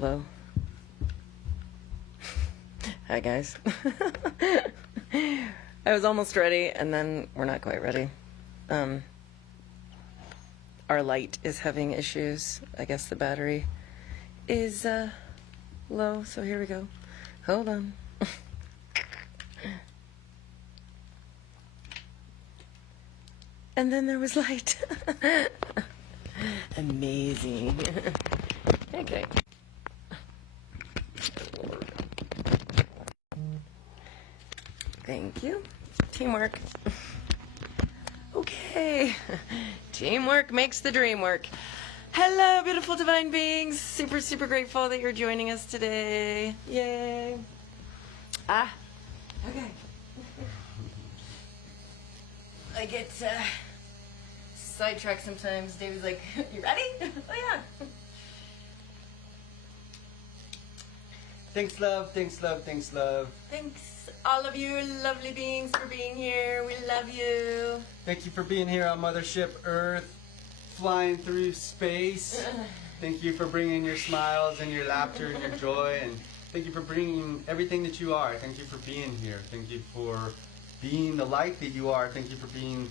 Hello. Hi, guys. I was almost ready, and then we're not quite ready. Our light is having issues. I guess the battery is low, so here we go. Hold on. And then there was light. Amazing. Okay. Thank you. Teamwork. Okay. Teamwork makes the dream work. Hello, beautiful divine beings. Super, super grateful that you're joining us today. Yay. Okay. I get sidetracked sometimes. David's like, you ready? Oh, yeah. Thanks, love. Thanks, love. Thanks, love. Thanks, all of you lovely beings, for being here. We love you. Thank you for being here on Mothership Earth, flying through space. Thank you for bringing your smiles and your laughter and your joy. And thank you for bringing everything that you are. Thank you for being here. Thank you for being the light that you are. Thank you for being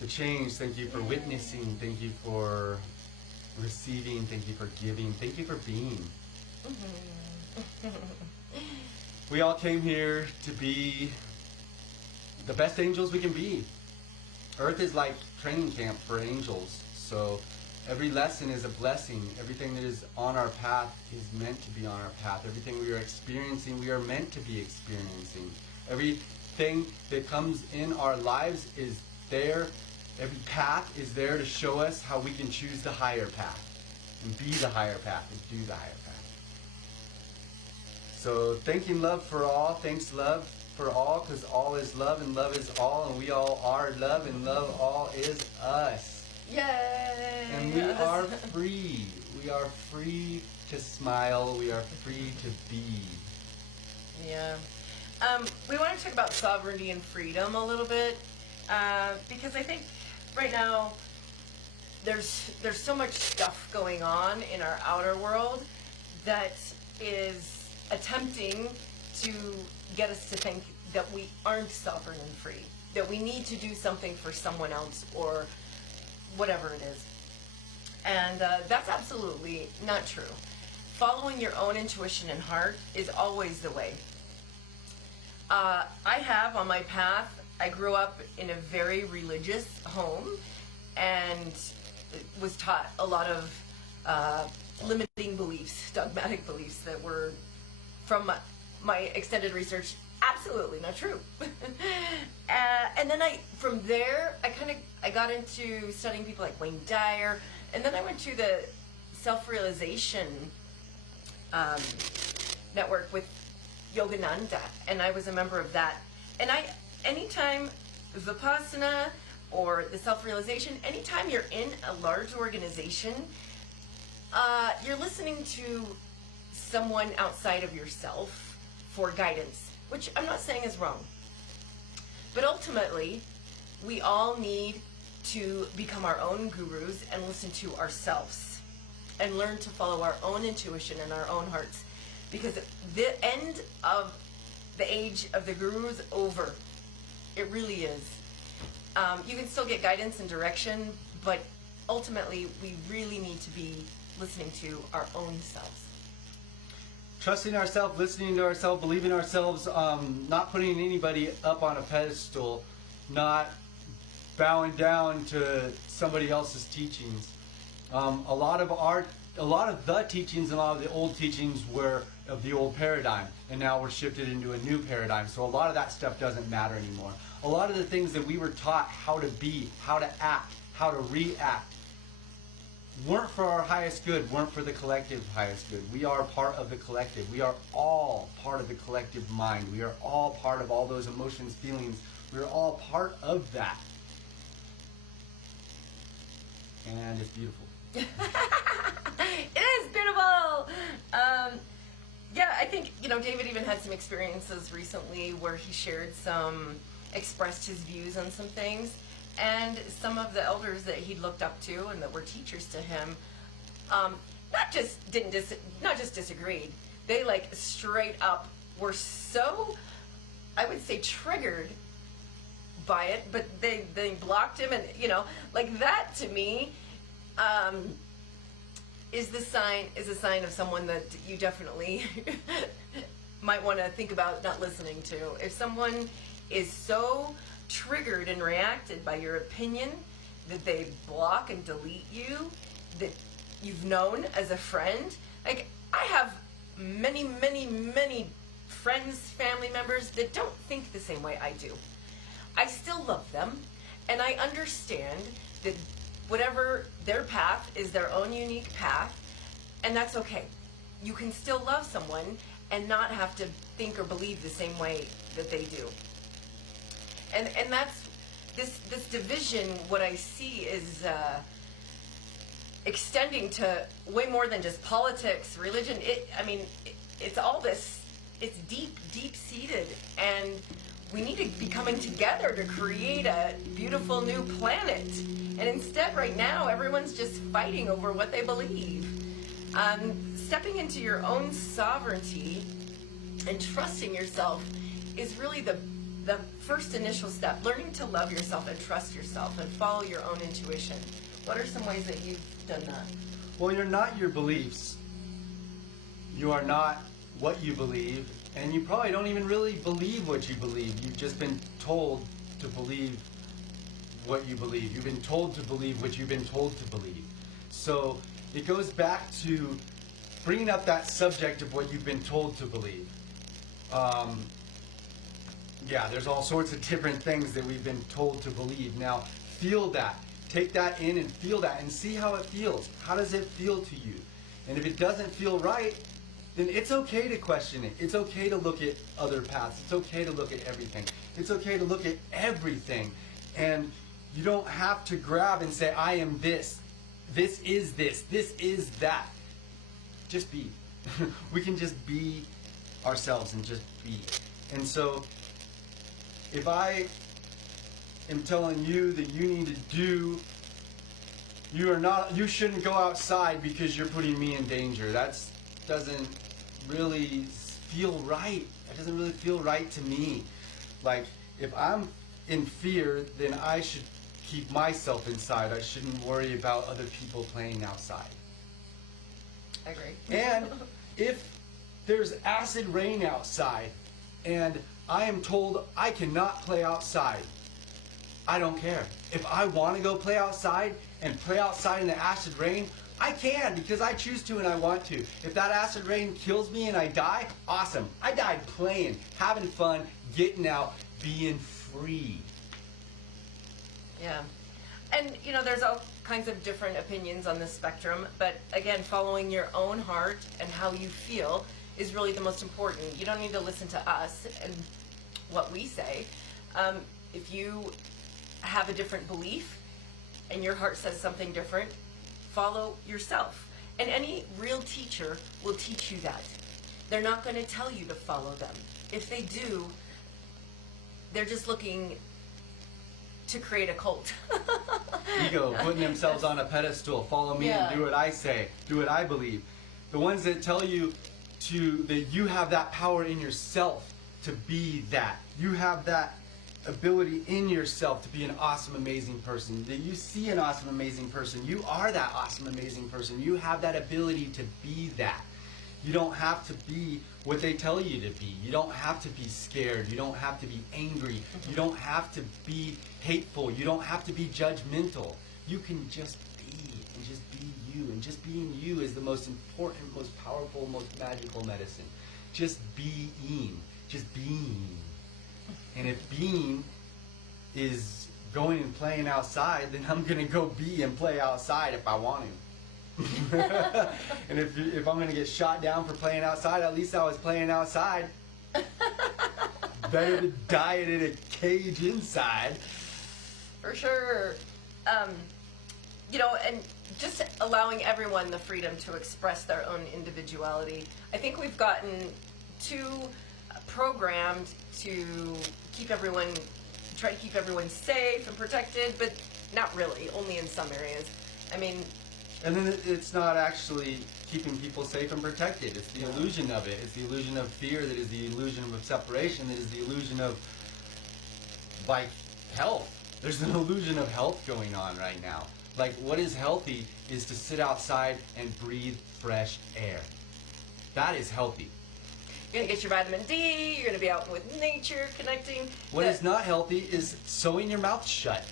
the change. Thank you for witnessing. Thank you for receiving. Thank you for giving. Thank you for being. We all came here to be the best angels we can be. Earth is like training camp for angels. So every lesson is a blessing. Everything that is on our path is meant to be on our path. Everything we are experiencing, we are meant to be experiencing. Everything that comes in our lives is there. Every path is there to show us how we can choose the higher path and be the higher path and do the higher path. So thanking love for all. Thanks love for all, because all is love and love is all, and we all are love and love all is us. Yay! And we are free. We are free to smile. We are free to be. Yeah. We want to talk about sovereignty and freedom a little bit, because I think right now there's so much stuff going on in our outer world that is attempting to get us to think that we aren't sovereign and free, that we need to do something for someone else or whatever it is. And that's absolutely not true. Following your own intuition and heart is always the way. I have on my path, I grew up in a very religious home and was taught a lot of limiting beliefs, dogmatic beliefs that were, from my extended research, absolutely not true. And then from there, I got into studying people like Wayne Dyer, and then I went to the self-realization network with Yogananda, and I was a member of that. And anytime Vipassana or the self-realization, anytime you're in a large organization, you're listening to someone outside of yourself for guidance, which I'm not saying is wrong. But ultimately, we all need to become our own gurus and listen to ourselves and learn to follow our own intuition and our own hearts, because the end of the age of the guru is over. It really is. You can still get guidance and direction, but ultimately we really need to be listening to our own selves. Trusting ourselves, listening to ourselves, believing ourselves, not putting anybody up on a pedestal, not bowing down to somebody else's teachings. A lot of the teachings and a lot of the old teachings were of the old paradigm, and now we're shifted into a new paradigm. So a lot of that stuff doesn't matter anymore. A lot of the things that we were taught how to be, how to act, how to react, weren't for our highest good, weren't for the collective highest good. We are part of the collective. We are all part of the collective mind. We are all part of all those emotions, feelings. We're all part of that. And it's beautiful. It is beautiful! Yeah, I think, David even had some experiences recently where he expressed his views on some things. And some of the elders that he looked up to and that were teachers to him not just disagreed. They like straight up were so, I would say, triggered by it, but they blocked him, and like that to me is a sign of someone that you definitely might want to think about not listening to. If someone is so triggered and reacted by your opinion that they block and delete you, that you've known as a friend, like I have many friends, family members that don't think the same way I do. I still love them, and I understand that whatever their path is their own unique path, and that's okay. You can still love someone and not have to think or believe the same way that they do. And that's this division. What I see is extending to way more than just politics, religion. It's all this. It's deep seated, and we need to be coming together to create a beautiful new planet. And instead, right now, everyone's just fighting over what they believe. Stepping into your own sovereignty and trusting yourself is really the first initial step. Learning to love yourself and trust yourself and follow your own intuition. What are some ways that you've done that? Well, you're not your beliefs. You are not what you believe, and you probably don't even really believe what you believe. You've just been told to believe what you believe. You've been told to believe what you've been told to believe. So it goes back to bringing up that subject of what you've been told to believe. There's all sorts of different things that we've been told to believe. Now, feel that. Take that in and feel that and see how it feels. How does it feel to you? And if it doesn't feel right, then it's okay to question it. It's okay to look at other paths. It's okay to look at everything. It's okay to look at everything. And you don't have to grab and say, I am this. This is that. Just be. We can just be ourselves and just be. And so, if I am telling you that you need to do, you shouldn't go outside because you're putting me in danger. That doesn't really feel right. That doesn't really feel right to me. Like, if I'm in fear, then I should keep myself inside. I shouldn't worry about other people playing outside. I agree. And if there's acid rain outside and I am told I cannot play outside, I don't care. If I want to go play outside and play outside in the acid rain, I can, because I choose to and I want to. If that acid rain kills me and I die, awesome. I died playing, having fun, getting out, being free. Yeah. And, there's all kinds of different opinions on this spectrum, but again, following your own heart and how you feel is really the most important. You don't need to listen to us and what we say. If you have a different belief and your heart says something different, follow yourself. And any real teacher will teach you that. They're not going to tell you to follow them. If they do, they're just looking to create a cult. Ego, putting themselves on a pedestal. Follow me and do what I say. Do what I believe. The ones that tell you that you have that power in yourself to be that. You have that ability in yourself to be an awesome, amazing person. That you see an awesome, amazing person. You are that awesome, amazing person. You have that ability to be that. You don't have to be what they tell you to be. You don't have to be scared. You don't have to be angry. You don't have to be hateful. You don't have to be judgmental. You can just be and just be you. And just being you is the most important, most powerful, most magical medicine. Just being. Just being. And if being is going and playing outside, then I'm going to go be and play outside if I want to. And if I'm going to get shot down for playing outside, at least I was playing outside. Better to die in a cage inside. For sure. And just allowing everyone the freedom to express their own individuality. I think we've gotten too programmed to try to keep everyone safe and protected, but not really, only in some areas. I mean, And then it's not actually keeping people safe and protected. It's the illusion of it. It's the illusion of fear that is the illusion of separation, that is the illusion of, like, health. There's an illusion of health going on right now. Like, what is healthy is to sit outside and breathe fresh air. That is healthy. You're gonna get your vitamin D, you're gonna be out with nature, connecting. What is not healthy is sewing your mouth shut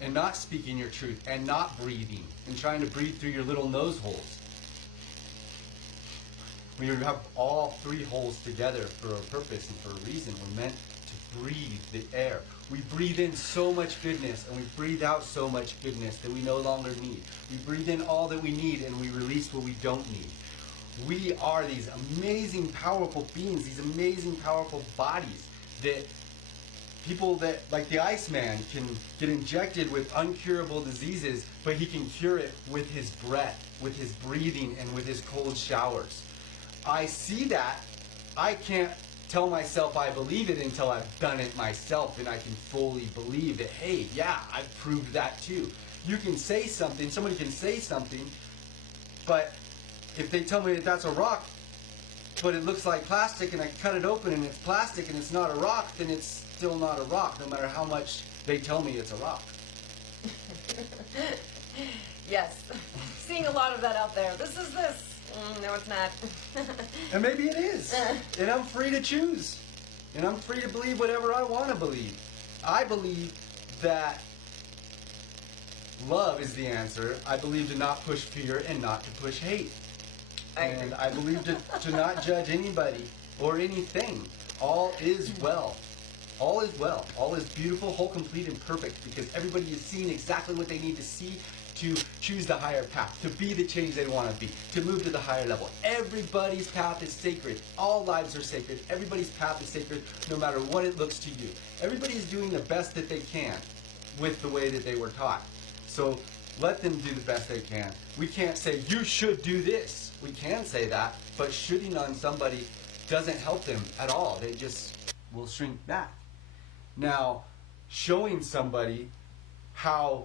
and not speaking your truth and not breathing and trying to breathe through your little nose holes. We have all three holes together for a purpose and for a reason. We're meant to breathe the air. We breathe in so much goodness and we breathe out so much goodness that we no longer need. We breathe in all that we need and we release what we don't need. We are these amazing, powerful beings, these amazing, powerful bodies that people that, like the Iceman, can get injected with uncurable diseases, but he can cure it with his breath, with his breathing, and with his cold showers. I see that. I can't tell myself I believe it until I've done it myself, and I can fully believe that, hey, yeah, I've proved that too. You can say something, somebody can say something, but if they tell me that that's a rock, but it looks like plastic, and I cut it open and it's plastic and it's not a rock, then it's still not a rock, no matter how much they tell me it's a rock. Yes. Seeing a lot of that out there. This is this. No, it's not. And maybe it is. And I'm free to choose. And I'm free to believe whatever I want to believe. I believe that love is the answer. I believe to not push fear and not to push hate. And I believe to not judge anybody or anything. All is well. All is well. All is beautiful, whole, complete, and perfect because everybody is seeing exactly what they need to see to choose the higher path, to be the change they want to be, to move to the higher level. Everybody's path is sacred. All lives are sacred. Everybody's path is sacred no matter what it looks to you. Everybody is doing the best that they can with the way that they were taught. So let them do the best they can. We can't say, you should do this. We can say that, but shooting on somebody doesn't help them at all. They just will shrink back. Now, showing somebody how,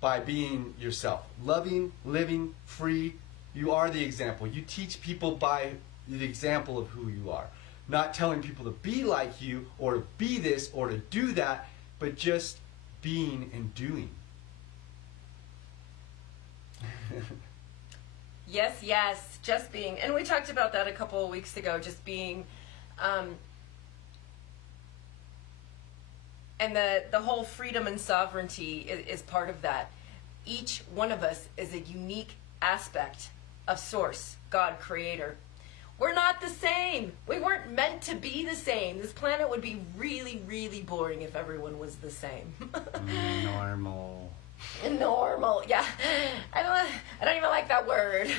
by being yourself, loving, living, free, you are the example. You teach people by the example of who you are. Not telling people to be like you, or to be this, or to do that, but just being and doing. Yes, yes, just being. And we talked about that a couple of weeks ago, just being. And the whole freedom and sovereignty is part of that. Each one of us is a unique aspect of Source, God, Creator. We're not the same. We weren't meant to be the same. This planet would be really, really boring if everyone was the same. Normal. Normal, yeah. I don't even like that word.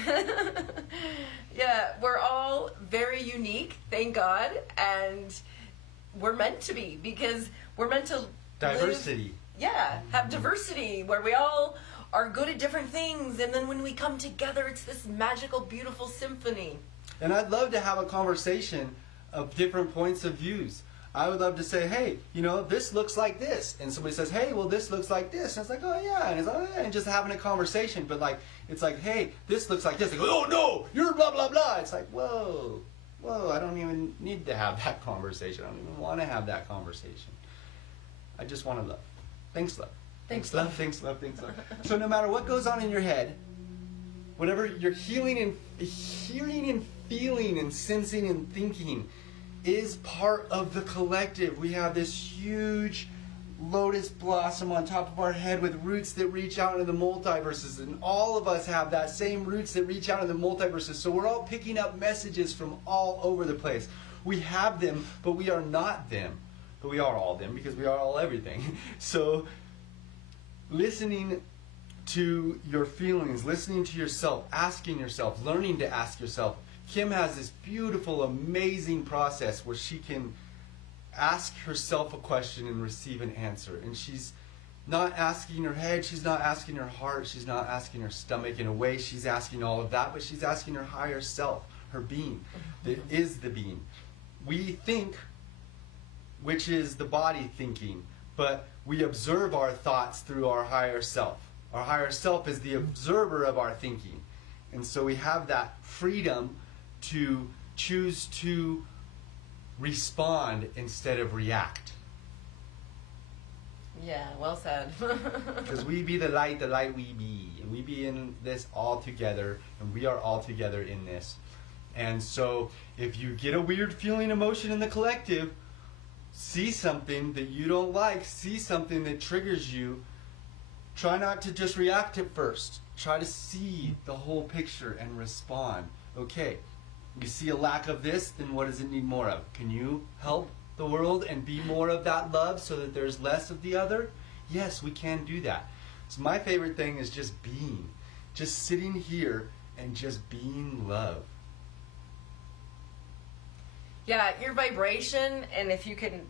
Yeah, we're all very unique, thank God, and we're meant to be because we're meant to Diversity. have diversity where we all are good at different things, and then when we come together, it's this magical, beautiful symphony. And I'd love to have a conversation of different points of views. I would love to say, hey, this looks like this. And somebody says, hey, well, this looks like this. And it's like, oh, yeah. And it's like, oh, yeah. And just having a conversation. But, like, it's like, hey, this looks like this. They go, oh, no, you're blah, blah, blah. It's like, whoa, I don't even need to have that conversation. I don't even want to have that conversation. I just want to love. Thanks, love. Thanks, love. Thanks, love. Thanks, love. So no matter what goes on in your head, whatever you're hearing and hearing and feeling and sensing and thinking is part of the collective. We have this huge lotus blossom on top of our head with roots that reach out into the multiverses, and all of us have that same roots that reach out into the multiverses. So we're all picking up messages from all over the place. We have them, but we are not them. But we are all them because we are all everything. So listening to your feelings, listening to yourself, asking yourself, learning to ask yourself. Kim has this beautiful, amazing process where she can ask herself a question and receive an answer. And she's not asking her head, she's not asking her heart, she's not asking her stomach. In a way, she's asking all of that, but she's asking her higher self, her being, that is the being. We think, which is the body thinking, but we observe our thoughts through our higher self. Our higher self is the observer of our thinking. And so we have that freedom to choose to respond instead of react. Yeah, well said. Because we be the light we be. And we be in this all together, and we are all together in this. And so if you get a weird feeling, emotion in the collective, see something that you don't like, see something that triggers you, try not to just react at first. Try to see the whole picture and respond. Okay, you see a lack of this, then what does it need more of? Can you help the world and be more of that love so that there's less of the other? Yes, we can do that. So my favorite thing is just being. Just sitting here and just being love. Yeah, your vibration, and if you can,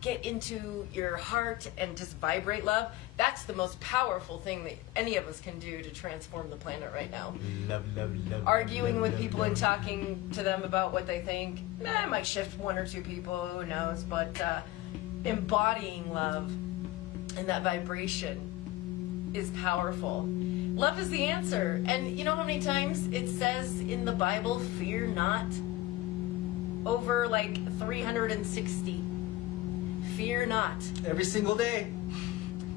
get into your heart and just vibrate love, that's the most powerful thing that any of us can do to transform the planet right now. Love, love, love. Arguing love, with love, people love. and talking to them about what they think, it might shift one or two people, who knows, but embodying love and that vibration is powerful. Love is the answer. And you know how many times it says in the Bible, fear not? Over like 360. Fear not. Every single day.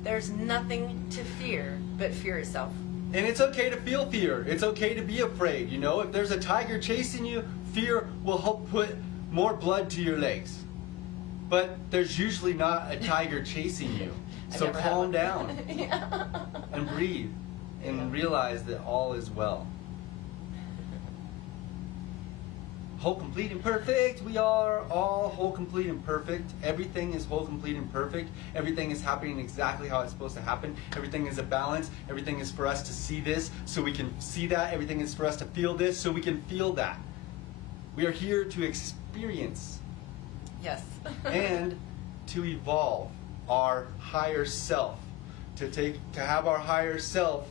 There's nothing to fear but fear itself. And it's okay to feel fear. It's okay to be afraid. If there's a tiger chasing you, fear will help put more blood to your legs. But there's usually not a tiger chasing you. So calm down Yeah. and breathe and realize that all is well. Whole, complete, and perfect. We are all whole, complete, and perfect. Everything is whole, complete, and perfect. Everything is happening exactly how it's supposed to happen. Everything is a balance. Everything is for us to see this so we can see that. Everything is for us to feel this so we can feel that. We are here to experience Yes. and to evolve our higher self. To have our higher self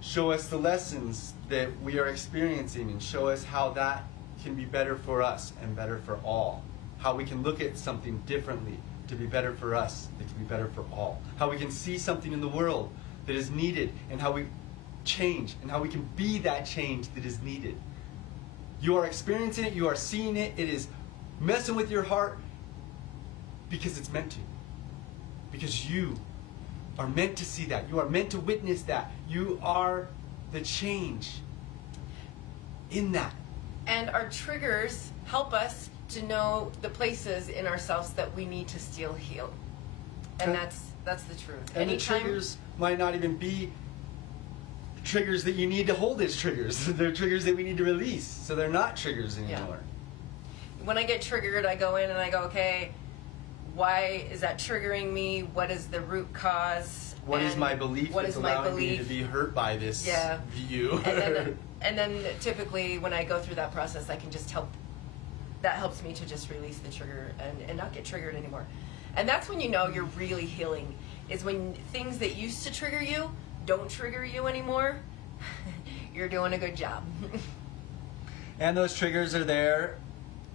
show us the lessons that we are experiencing and show us how that can be better for us and better for all. How we can look at something differently to be better for us, that can be better for all. How we can see something in the world that is needed and how we change and how we can be that change that is needed. You are experiencing it, you are seeing it, it is messing with your heart because it's meant to. Because you are meant to see that. You are meant to witness that. You are the change in that. And our triggers help us to know the places in ourselves that we need to still heal. And Okay. that's the truth. And the triggers might not even be triggers that you need to hold as triggers. They're triggers that we need to release. So they're not triggers anymore. When I get triggered, I go in and I go, okay, why is that triggering me? What is the root cause? What is my belief what that's is my allowing me belief? to be hurt by this view? And then typically when I go through that process, I can just that helps me to just release the trigger and not get triggered anymore. And that's when you know you're really healing, is when things that used to trigger you don't trigger you anymore. You're doing a good job. And those triggers are there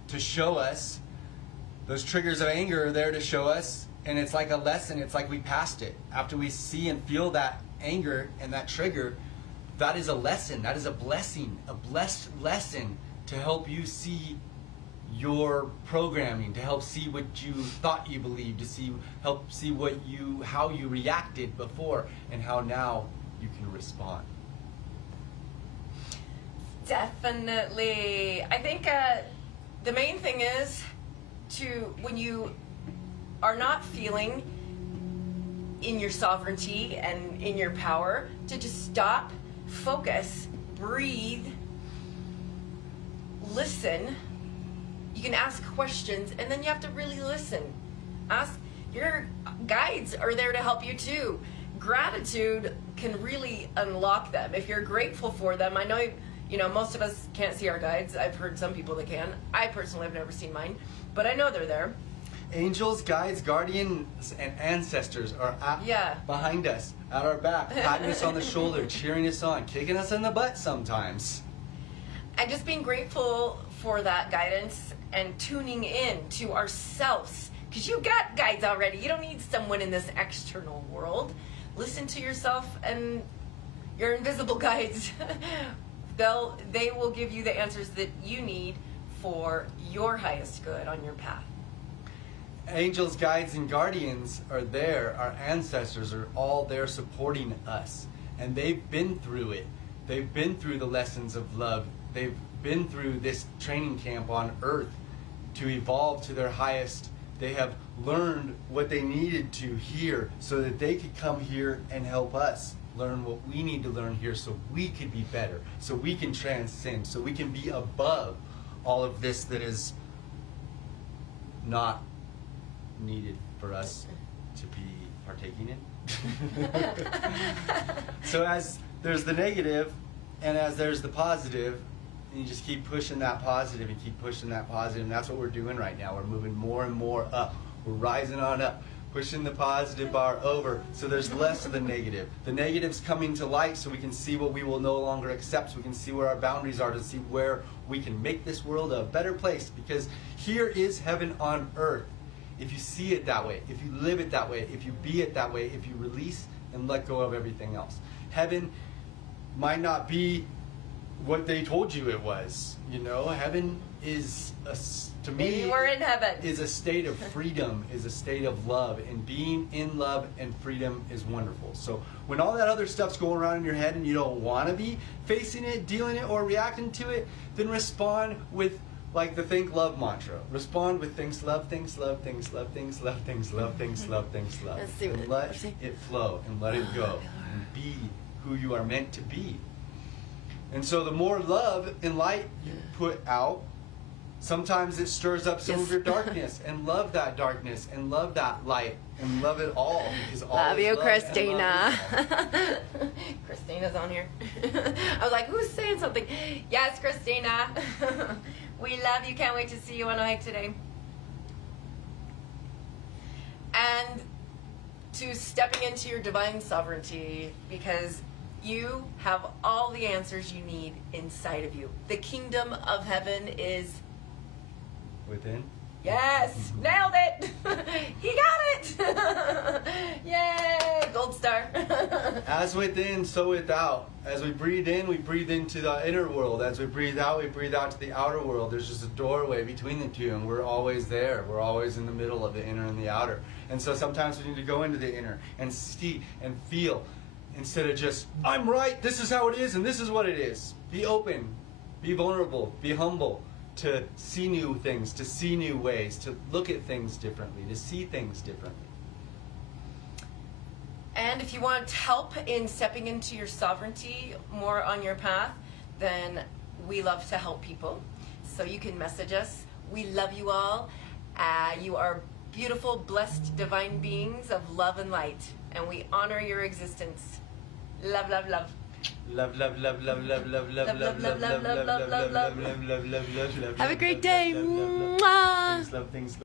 to show us. Those triggers of anger are there to show us. And it's like a lesson. It's like we passed it. After we see and feel that anger and that trigger, that is a lesson. That is a blessing. A blessed lesson to help you see your programming, to help see what you thought you believed, to help see how you reacted before and how now you can respond. Definitely. I think the main thing is when you are not feeling in your sovereignty and in your power, to just stop, focus, breathe, listen. You can ask questions, and then you have to really listen. Your guides are there to help you too. Gratitude can really unlock them. If you're grateful for them, I know, most of us can't see our guides. I've heard some people that can. I personally have never seen mine, but I know they're there. Angels, guides, guardians, and ancestors are behind us, at our back, patting us on the shoulder, cheering us on, kicking us in the butt sometimes. And just being grateful for that guidance and tuning in to ourselves. Because you got guides already. You don't need someone in this external world. Listen to yourself and your invisible guides, they will give you the answers that you need for your highest good on your path. Angels, guides, and guardians are there. Our ancestors are all there supporting us. And they've been through it. They've been through the lessons of love. They've been through this training camp on earth to evolve to their highest. They have learned what they needed to hear so that they could come here and help us learn what we need to learn here so we could be better, so we can transcend, so we can be above all of this that is not needed for us to be partaking in. So as there's the negative and as there's the positive, and you just keep pushing that positive and keep pushing that positive, and that's what we're doing right now. We're moving more and more up. We're rising on up, pushing the positive bar over so there's less of the negative. The negative's coming to light so we can see what we will no longer accept, so we can see where our boundaries are, to see where we can make this world a better place, because here is heaven on earth. If you see it that way, if you live it that way, if you be it that way, if you release and let go of everything else. Heaven might not be what they told you it was. You know, heaven is, to me, Maybe we're in heaven. Is a state of freedom, is a state of love, and being in love and freedom is wonderful. So when all that other stuff's going around in your head and you don't want to be facing it, dealing it, or reacting to it, then respond with like the think love mantra. Respond with things love, things love, things love, things love, things love, things love, things love. Let's see what And let it flow and let it go and be who you are meant to be. And so the more love and light you put out, sometimes it stirs up some of your darkness, and love that darkness and love that light and love it all, because all Love is you, love and Christina. love is all. Christina's on here. I was like, who's saying something? Yes, Christina. We love you. Can't wait to see you on a hike today. And to stepping into your divine sovereignty, because you have all the answers you need inside of you. The kingdom of heaven is Within? yes, nailed it. He got it. Yay, gold star. As within, so without. As we breathe in, we breathe into the inner world. As we breathe out to the outer world. There's just a doorway between the two, and we're always there. We're always in the middle of the inner and the outer. And so sometimes we need to go into the inner and see and feel, instead of just, I'm right, this is how it is, and this is what it is. Be open, be vulnerable, be humble, to see new things, to see new ways, to look at things differently, to see things differently. And if you want help in stepping into your sovereignty more on your path, then we love to help people. So you can message us. We love you all. You are beautiful, blessed, divine beings of love and light, and we honor your existence. Love, love, love. Love, love, love, love, love, love, love, love, love, love, love, love, love, love, love, love, love, love, love. Have a great day. Things love, things love.